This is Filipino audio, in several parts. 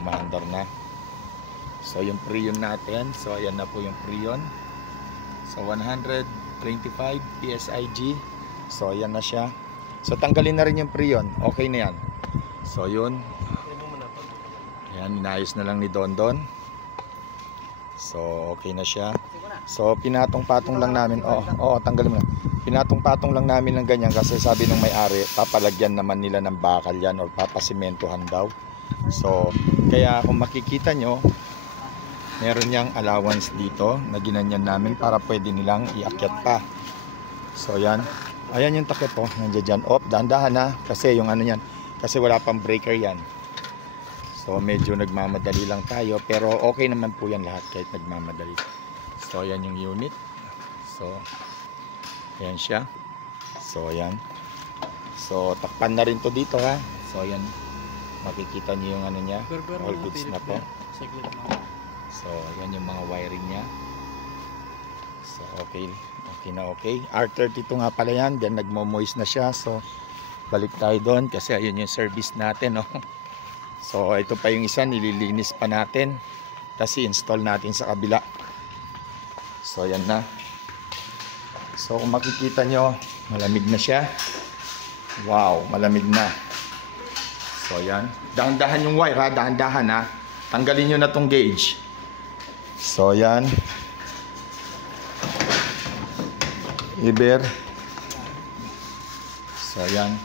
Umaandar na. So yung Freon natin. So ayan na po yung Freon. So 125 PSIG. So ayan na siya. So tanggalin na rin yung Freon. Okay na yan. So yun. Ayan, inayos na lang ni Dondon. So okay na siya. So pinatong-patong lang namin. Tanggalin mo na. Pinatong-patong lang namin ng ganyan kasi sabi ng may-ari, papalagyan naman nila ng bakal yan or papasimentohan daw. So kaya kung makikita nyo, meron niyang allowance dito na ginanyan namin para pwede nilang iakyat pa. So yan. Ayan yung takip po. Nandiyan dyan. Dahan-dahan na. Kasi yung ano yan. Kasi wala pang breaker yan. So medyo nagmamadali lang tayo. Pero okay naman po yan lahat kahit nagmamadali. So ayan yung unit. So ayan siya. So ayan. So takpan na rin to dito ha. So ayan. Makikita niyo yung ano niya. All goods na po. So ayan yung mga wiring niya. So okay. Okay na okay. R32 nga pala yan. Then nagmo-moist na siya. So balik tayo doon kasi ayun yung service natin. So ito pa yung isa. Nililinis pa natin. Tapos i-install natin sa kabila. So ayan na. So kung makikita nyo, malamig na siya. Wow, malamig na. So ayan. Dahan-dahan yung wire ha. Dahan-dahan ha. Tanggalin nyo na tong gauge. So ayan. Iber. So ayan.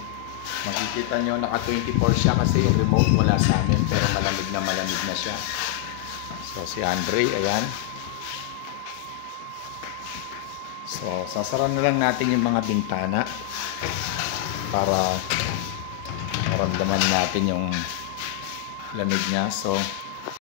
Makikita nyo naka 24 siya kasi yung remote wala sa amin. Pero malamig na siya. So si Andre, ayan. So sasara na lang natin yung mga bintana para maramdaman natin yung lamig niya. So